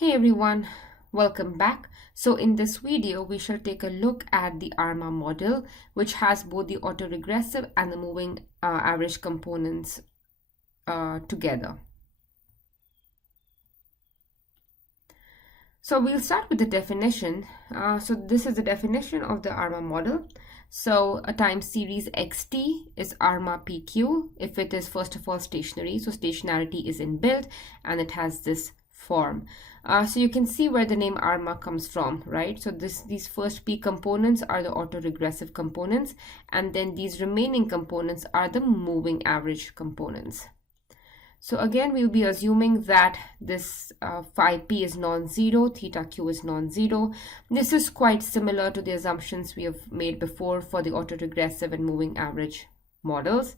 Hey everyone, welcome back. So in this video, we shall take a look at the ARMA model, which has both the autoregressive and the moving average components together. So we'll start with the definition. So this is the definition of the ARMA model. So a time series xt is ARMA PQ if it is first of all stationary. So stationarity is inbuilt and it has this form. So you can see where the name ARMA comes from, right? So these first P components are the autoregressive components, and then these remaining components are the moving average components. So again, we'll be assuming that this phi p is non-zero, theta q is non-zero. This is quite similar to the assumptions we have made before for the autoregressive and moving average models.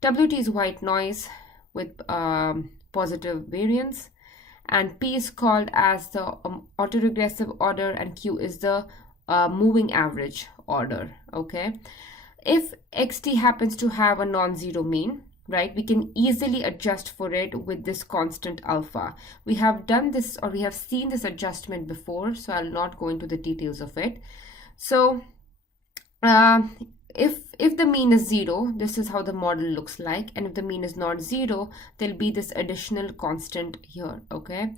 Wt is white noise with positive variance, and p is called as the autoregressive order, and q is the moving average order. Okay, if xt happens to have a non-zero mean, right, we can easily adjust for it with this constant alpha. We have done this, or we have seen this adjustment before, so I'll not go into the details of it. So if the mean is 0, this is how the model looks like, and if the mean is not 0, there'll be this additional constant here. Okay,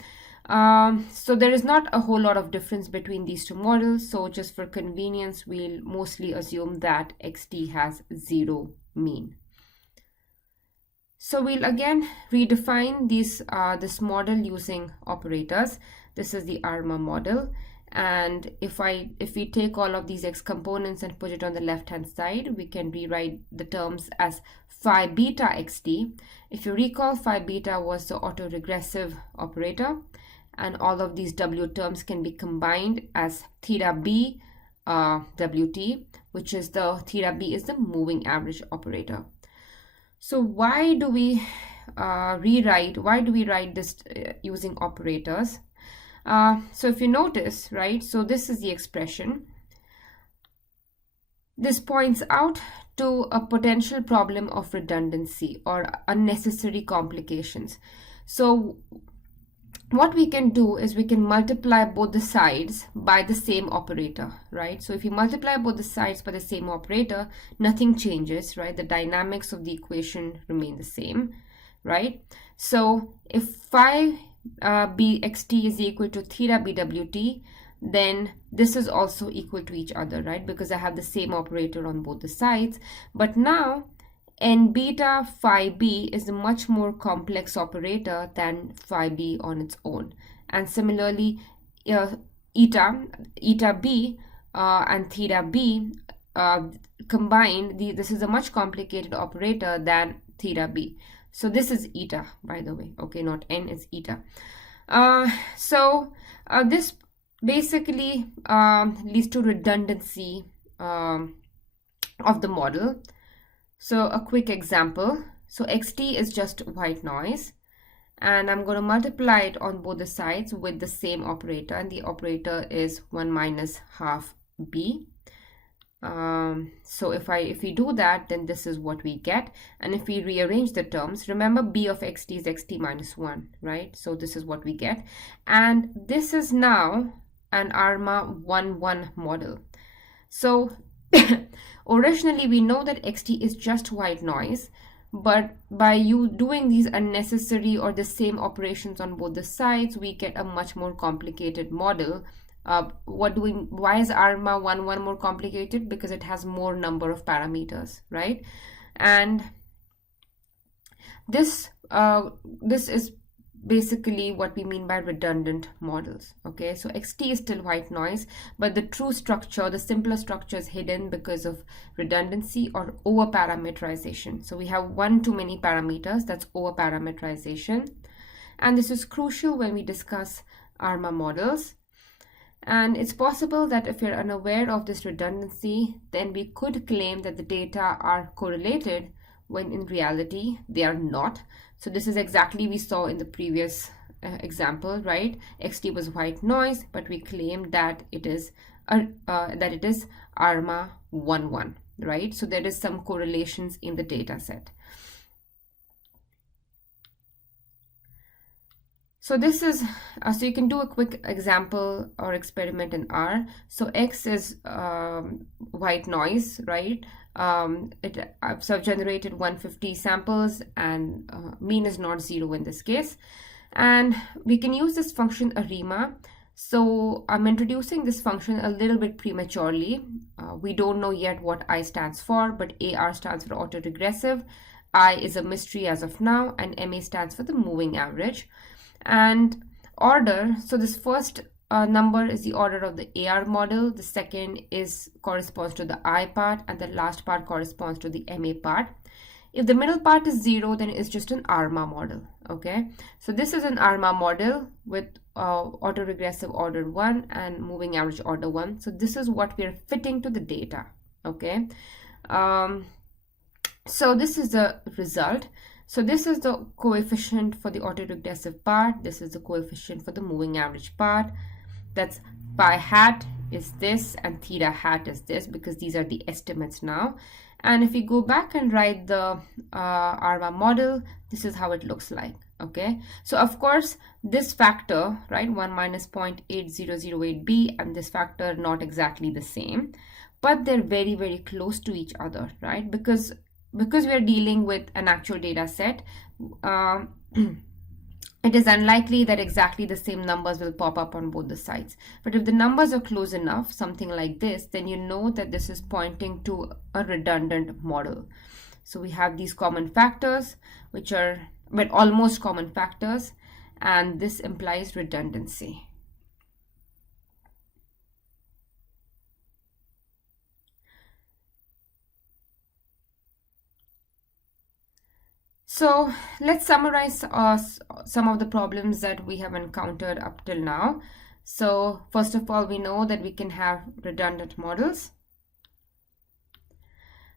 so there is not a whole lot of difference between these two models, so just for convenience we'll mostly assume that xt has 0 mean. So we'll again redefine this model using operators. This is the ARMA model, and if we take all of these x components and put it on the left hand side, we can rewrite the terms as phi beta xt. If you recall, phi beta was the autoregressive operator, and all of these w terms can be combined as theta b wt, which is the theta b is the moving average operator. So why do we write this using operators? So if you notice, right, so this is the expression. This points out to a potential problem of redundancy or unnecessary complications. So what we can do is we can multiply both the sides by the same operator, right? So if you multiply both the sides by the same operator, nothing changes, right? The dynamics of the equation remain the same, right? So if phi bxt is equal to theta bwt, then this is also equal to each other, right? Because I have the same operator on both the sides. But now n beta phi b is a much more complex operator than phi b on its own. And similarly, eta b and theta b combined, this is a much complicated operator than theta b. So this is eta, by the way. Okay, not n, it's eta. This basically leads to redundancy of the model. So a quick example. So xt is just white noise, and I'm going to multiply it on both the sides with the same operator, and the operator is 1 minus half b. So if we do that, then this is what we get. And if we rearrange the terms, remember b of xt is xt minus 1, right? So this is what we get. And this is now an ARMA 1-1 model. So originally we know that xt is just white noise, but by you doing these unnecessary or the same operations on both the sides, we get a much more complicated model. Why is ARMA 1-1 more complicated? Because it has more number of parameters, right? And this is basically what we mean by redundant models. Okay, so xt is still white noise, but the true structure, the simpler structure, is hidden because of redundancy or over parameterization. So we have one too many parameters, that's over parameterization, and this is crucial when we discuss ARMA models. And it's possible that if you're unaware of this redundancy, then we could claim that the data are correlated when in reality they are not. So this is exactly we saw in the previous example, right? xt was white noise, but we claimed that it is ARMA 1-1, right? So there is some correlations in the data set. So this is, so you can do a quick example or experiment in R. So X is white noise, right? So I've generated 150 samples, and mean is not 0 in this case. And we can use this function ARMA. So I'm introducing this function a little bit prematurely. We don't know yet what I stands for, but AR stands for autoregressive. I is a mystery as of now, and MA stands for the moving average. And order, so this first number is the order of the AR model, the second corresponds to the I part, and the last part corresponds to the MA part. If the middle part is 0, then it's just an ARMA model. Okay, so this is an ARMA model with autoregressive order 1 and moving average order 1. So this is what we're fitting to the data. Okay, so this is the result. So this is the coefficient for the autoregressive part. This is the coefficient for the moving average part. That's phi hat is this and theta hat is this, because these are the estimates now. And if we go back and write the ARMA model, this is how it looks like. Okay, so of course this factor, right, 1 minus 0.8008b, and this factor not exactly the same, but they're very, very close to each other, right? Because we are dealing with an actual data set, it is unlikely that exactly the same numbers will pop up on both the sides. But if the numbers are close enough, something like this, then you know that this is pointing to a redundant model. So we have these common factors, which are, well, almost common factors, and this implies redundancy. So let's summarize some of the problems that we have encountered up till now. So first of all, we know that we can have redundant models.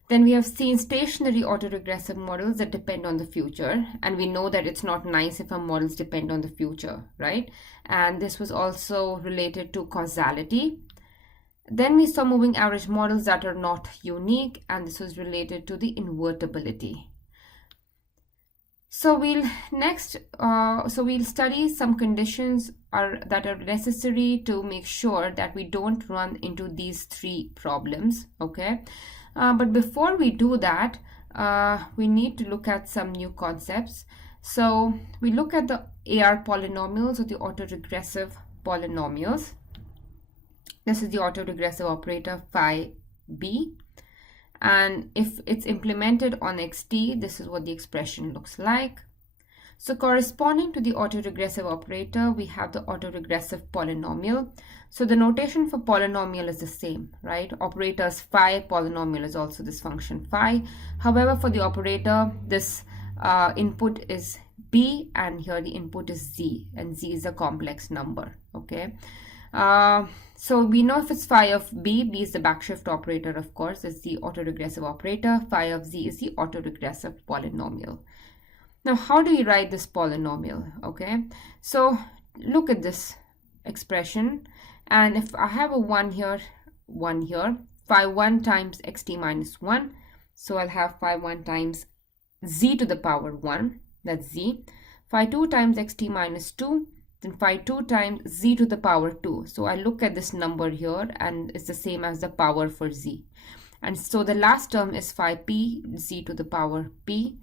Then we have seen stationary autoregressive models that depend on the future. And we know that it's not nice if our models depend on the future, right? And this was also related to causality. Then we saw moving average models that are not unique, and this was related to the invertibility. So we'll study some conditions that are necessary to make sure that we don't run into these three problems. Okay, but before we do that, we need to look at some new concepts. So we look at the AR polynomials, or the autoregressive polynomials. This is the autoregressive operator phi b. And if it's implemented on xt, this is what the expression looks like. So corresponding to the autoregressive operator, we have the autoregressive polynomial. So the notation for polynomial is the same, right? Operators phi, polynomial is also this function phi. However, for the operator, this input is b, and here the input is z, and z is a complex number. Okay. So we know if it's phi of b, b is the backshift operator, of course, it's the autoregressive operator. Phi of z is the autoregressive polynomial. Now, how do we write this polynomial? Okay, so look at this expression, and if I have a 1 here, phi 1 times xt minus 1, so I'll have phi 1 times z to the power 1, that's z. Phi 2 times xt minus 2, then phi 2 times z to the power 2. So I look at this number here, and it's the same as the power for z. And so the last term is phi p, z to the power p.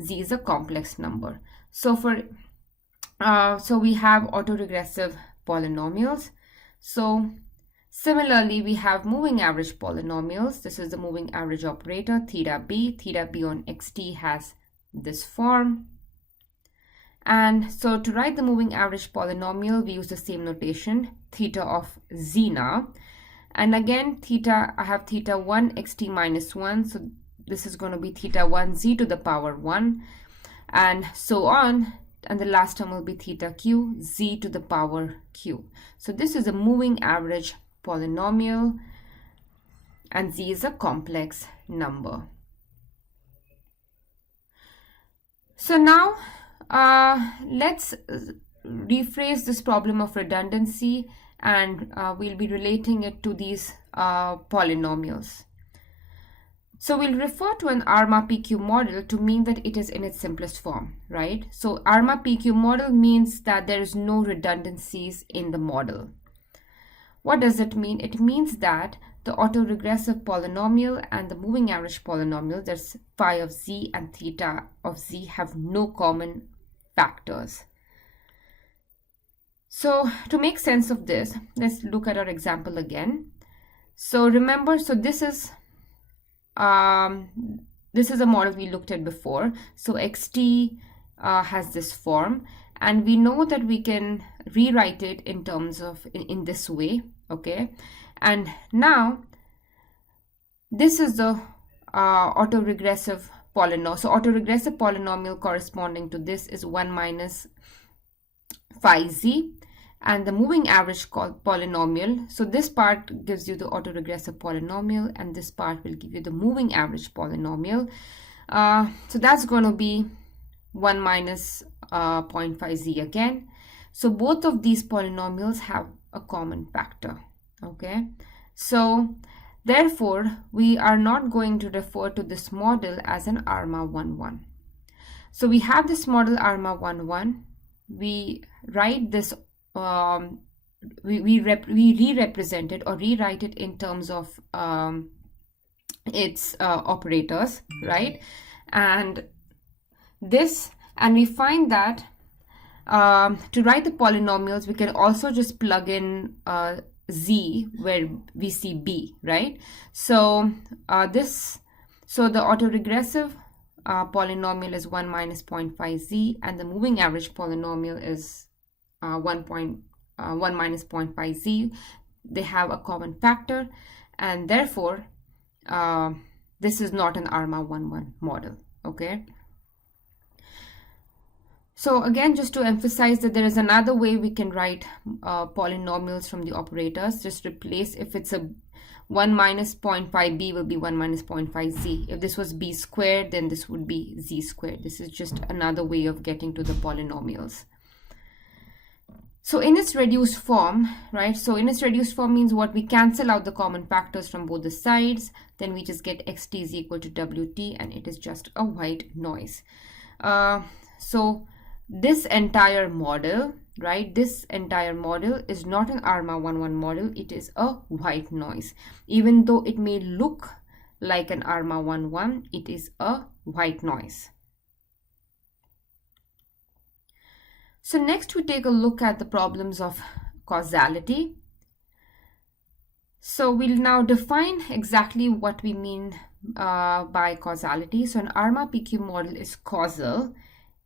Z is a complex number. So so we have autoregressive polynomials. So similarly, we have moving average polynomials. This is the moving average operator, theta b. Theta b on xt has this form. And so to write the moving average polynomial, we use the same notation, theta of z now. And again, theta, I have theta 1 xt minus 1. So this is going to be theta 1 z to the power 1, and so on. And the last term will be theta q z to the power q. So this is a moving average polynomial, and z is a complex number. So now let's rephrase this problem of redundancy, and we'll be relating it to these polynomials. So we'll refer to an ARMA PQ model to mean that it is in its simplest form, right? So ARMA PQ model means that there is no redundancies in the model. What does it mean? It means that the autoregressive polynomial and the moving average polynomial, that's phi of z and theta of z, have no common factors. So to make sense of this, let's look at our example again. So remember, so this is a model we looked at before. So xt has this form, and we know that we can rewrite it in terms of in this way, okay? And now this is the autoregressive polynomial. So autoregressive polynomial corresponding to this is 1 minus phi z, and the moving average polynomial. So this part gives you the autoregressive polynomial, and this part will give you the moving average polynomial. So that's going to be 1 minus 0.5 z again. So both of these polynomials have a common factor, okay? So therefore, we are not going to refer to this model as an ARMA 1-1. So we have this model ARMA 1-1. We write this, we re-represent it or rewrite it in terms of its operators, right? And we find that to write the polynomials, we can also just plug in z where we see b, right? So so the autoregressive polynomial is 1 minus 0.5 z, and the moving average polynomial is 1 minus 0.5 z. They have a common factor, and therefore this is not an ARMA 1-1 model, okay? So again, just to emphasize that there is another way we can write polynomials from the operators. Just replace, if it's a 1 minus 0.5 b will be 1 minus 0.5 z. If this was b squared, then this would be z squared. This is just another way of getting to the polynomials. So in its reduced form, right? So in its reduced form means what? We cancel out the common factors from both the sides. Then we just get xt is equal to wt, and it is just a white noise. So this entire model, right? This entire model is not an ARMA 1-1 model. It is a white noise. Even though it may look like an ARMA 1-1, it is a white noise. So next we take a look at the problems of causality. So we'll now define exactly what we mean by causality. So an ARMA PQ model is causal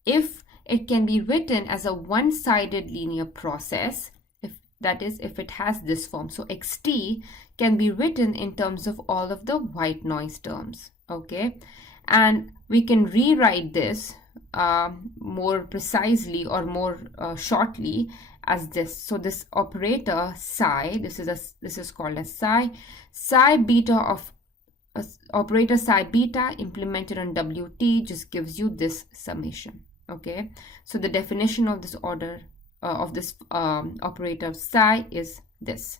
if it can be written as a one-sided linear process, if it has this form. So xt can be written in terms of all of the white noise terms, okay? And we can rewrite this more precisely or more shortly as this. So this operator psi, this is called as psi beta of operator psi beta implemented on wt just gives you this summation. Okay, so the definition of this order of this operator psi is this.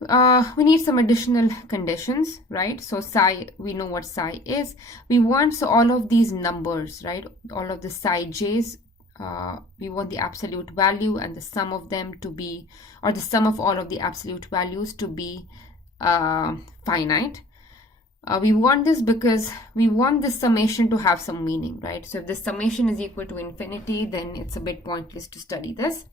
We need some additional conditions, right? So psi, we know what psi is. We want, so all of these numbers, right? All of the psi j's, we want the absolute value and the sum of them to be, or the sum of all of the absolute values to be finite. We want this because we want this summation to have some meaning, right? So if this summation is equal to infinity, then it's a bit pointless to study this.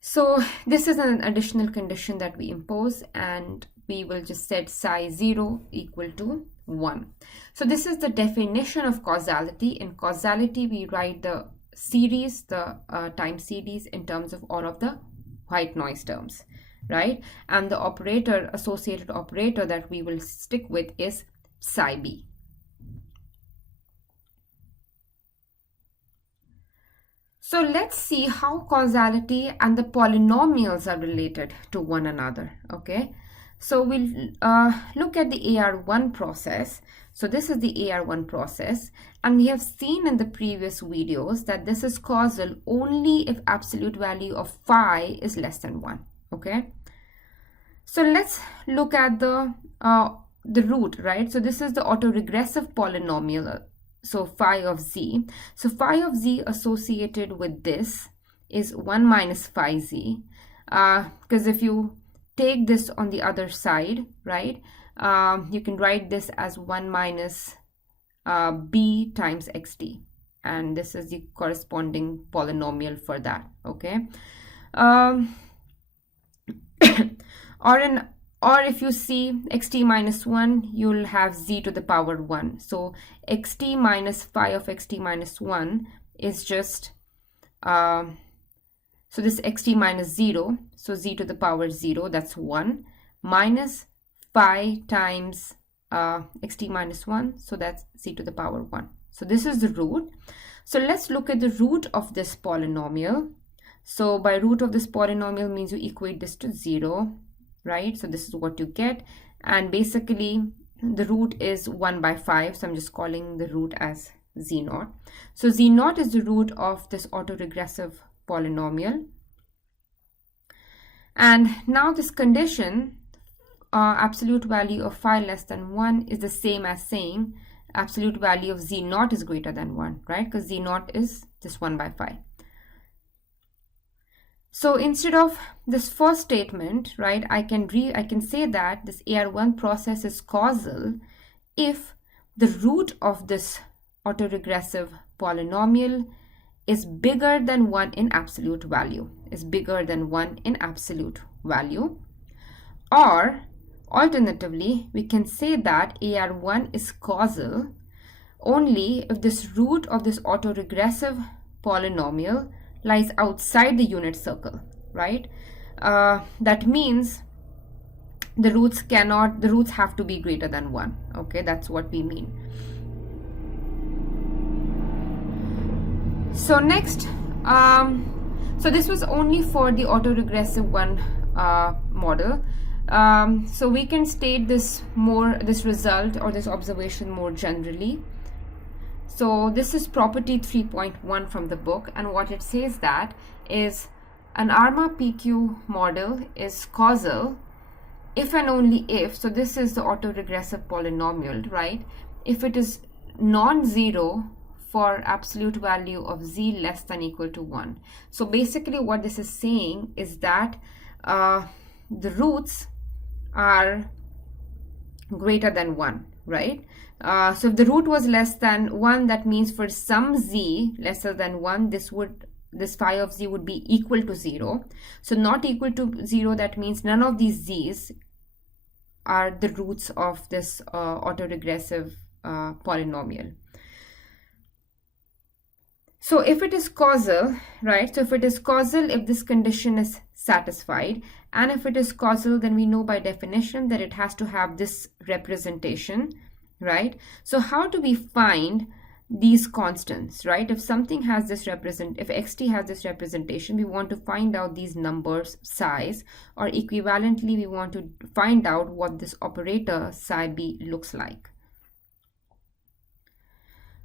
So this is an additional condition that we impose, and we will just set psi 0 equal to 1. So this is the definition of causality. In causality, we write the series, the time series in terms of all of the white noise terms, right? And the operator, associated operator that we will stick with is psi b. So let's see how causality and the polynomials are related to one another, okay? So we'll look at the AR1 process. So this is the AR1 process, and we have seen in the previous videos that this is causal only if absolute value of phi is less than 1, okay? So let's look at the root, right? So this is the autoregressive polynomial, so phi of z. So phi of z associated with this is 1 minus phi z, because if you take this on the other side, right, you can write this as 1 minus b times xt, and this is the corresponding polynomial for that, okay? Or if you see xt minus 1, you'll have z to the power 1. So xt minus phi of xt minus 1 is just, so this xt minus 0, so z to the power 0, that's 1, minus phi times xt minus 1, so that's z to the power 1. So this is the root. So let's look at the root of this polynomial. So by root of this polynomial means you equate this to 0, right? So this is what you get, and basically the root is 1 by 5, so I'm just calling the root as z0. So z0 is the root of this autoregressive polynomial. And now this condition, absolute value of phi less than 1, is the same as saying absolute value of z0 is greater than 1, right? Because z0 is just 1 by 5. So instead of this first statement, right, I can say that this AR1 process is causal if the root of this autoregressive polynomial is bigger than 1 in absolute value, Or alternatively, we can say that AR1 is causal only if this root of this autoregressive polynomial lies outside the unit circle, right? That means the roots have to be greater than 1, okay? That's what we mean. So next, so this was only for the autoregressive one model. So we can state this result or this observation more generally. So this is property 3.1 from the book, and what it says that is an ARMA PQ model is causal if and only if, so this is the autoregressive polynomial, right? If it is non-zero for absolute value of z less than equal to 1. So basically what this is saying is that the roots are greater than 1, right? So if the root was less than 1, that means for some z lesser than 1, this phi of z would be equal to 0. So not equal to 0, that means none of these z's are the roots of this autoregressive polynomial. So if it is causal, right? So if it is causal, if this condition is satisfied, and if it is causal, then we know by definition that it has to have this representation, right? So how do we find these constants, right? If something has this if xt has this representation, we want to find out these numbers size, or equivalently we want to find out what this operator psi b looks like.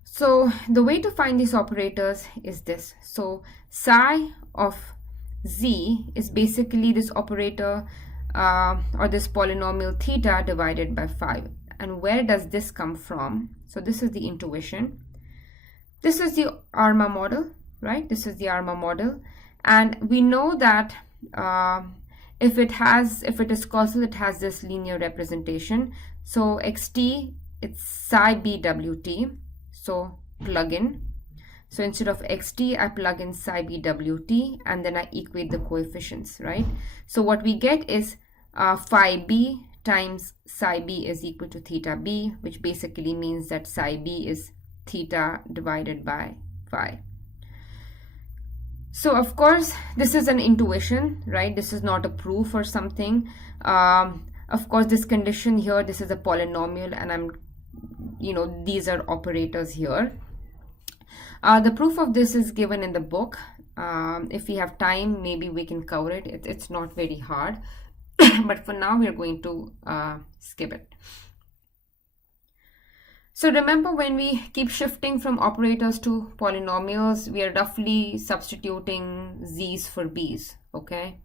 So the way to find these operators is this. So psi of z is basically this operator or this polynomial theta divided by 5. And where does this come from? So this is the intuition. This is the ARMA model, right? This is the ARMA model. And we know that if it is causal, it has this linear representation. So xt, it's psi bwt. So plug in. So instead of xt, I plug in psi bwt, and then I equate the coefficients, right? So what we get is phi b times psi b is equal to theta b, which basically means that psi b is theta divided by phi. So of course, this is an intuition, right? This is not a proof or something. Of course, this condition here, this is a polynomial, and these are operators here. The proof of this is given in the book. If we have time, maybe we can cover it. It's not very hard. But for now, we are going to skip it. So remember, when we keep shifting from operators to polynomials, we are roughly substituting z's for b's, okay?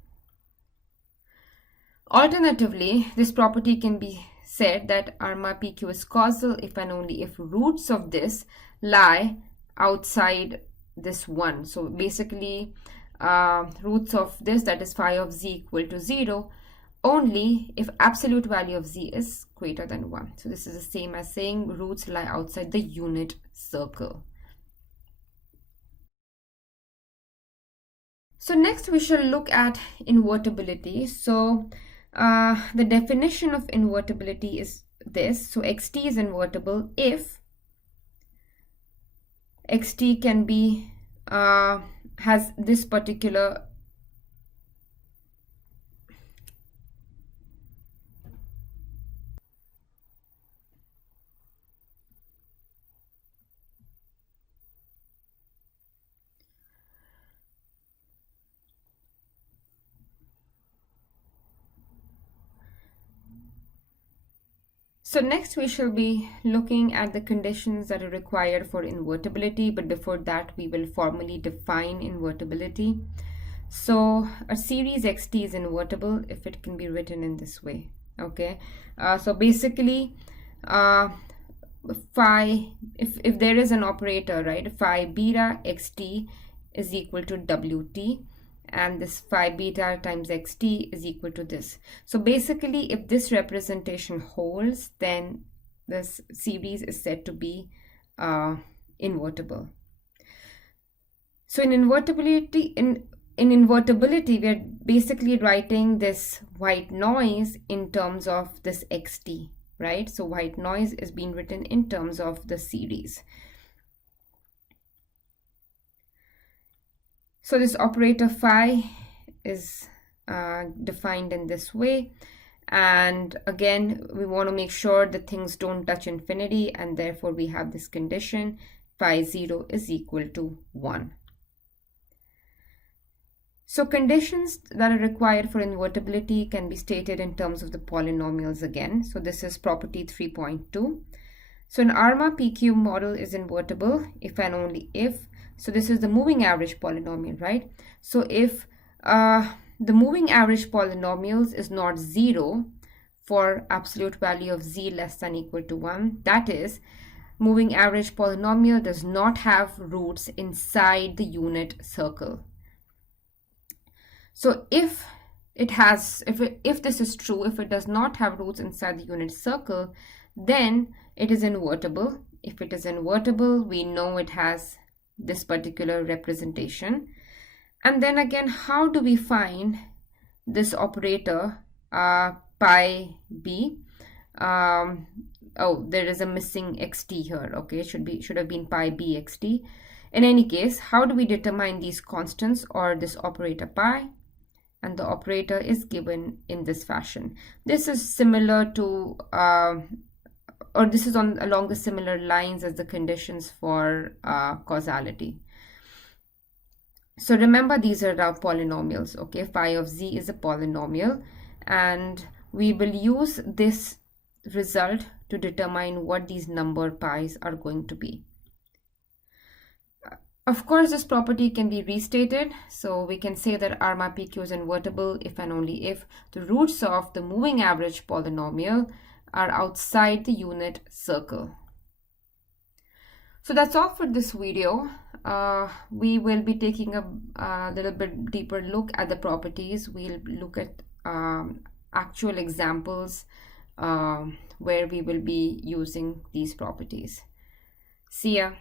Alternatively, this property can be said that ARMA PQ is causal if and only if roots of this lie outside this one. So basically, roots of this, that is phi of z equal to 0, only if absolute value of z is greater than 1. So this is the same as saying roots lie outside the unit circle. So next we shall look at invertibility. So the definition of invertibility is this. So xt is invertible if xt can be has this particular So next we shall be looking at the conditions that are required for invertibility, but before that we will formally define invertibility. So a series xt is invertible if it can be written in this way. Okay, so basically phi, if there is an operator, right, phi beta xt is equal to wt, and this phi beta times xt is equal to this. So basically, if this representation holds, then this series is said to be invertible. So in invertibility, in invertibility, we are basically writing this white noise in terms of this xt, right? So white noise is being written in terms of the series. So this operator phi is defined in this way. And again, we want to make sure that things don't touch infinity, and therefore we have this condition phi 0 is equal to 1. So conditions that are required for invertibility can be stated in terms of the polynomials again. So this is property 3.2. So an ARMA PQ model is invertible if and only if, so this is the moving average polynomial, right? So if the moving average polynomials is not 0 for absolute value of z less than equal to 1, that is, moving average polynomial does not have roots inside the unit circle. So if it has, if this is true, if it does not have roots inside the unit circle, then it is invertible. If it is invertible, we know it has this particular representation. And then again, how do we find this operator pi b? Oh, there is a missing xt here. Okay, should have been pi b xt. In any case, how do we determine these constants or this operator pi? And the operator is given in this fashion. This is similar to, or this is along the similar lines as the conditions for causality. So remember, these are our polynomials, okay? Phi of z is a polynomial, and we will use this result to determine what these number pi's are going to be. Of course, this property can be restated, so we can say that ARMA PQ is invertible if and only if the roots of the moving average polynomial are outside the unit circle. So that's all for this video. We will be taking a little bit deeper look at the properties. We'll look at actual examples where we will be using these properties. See ya.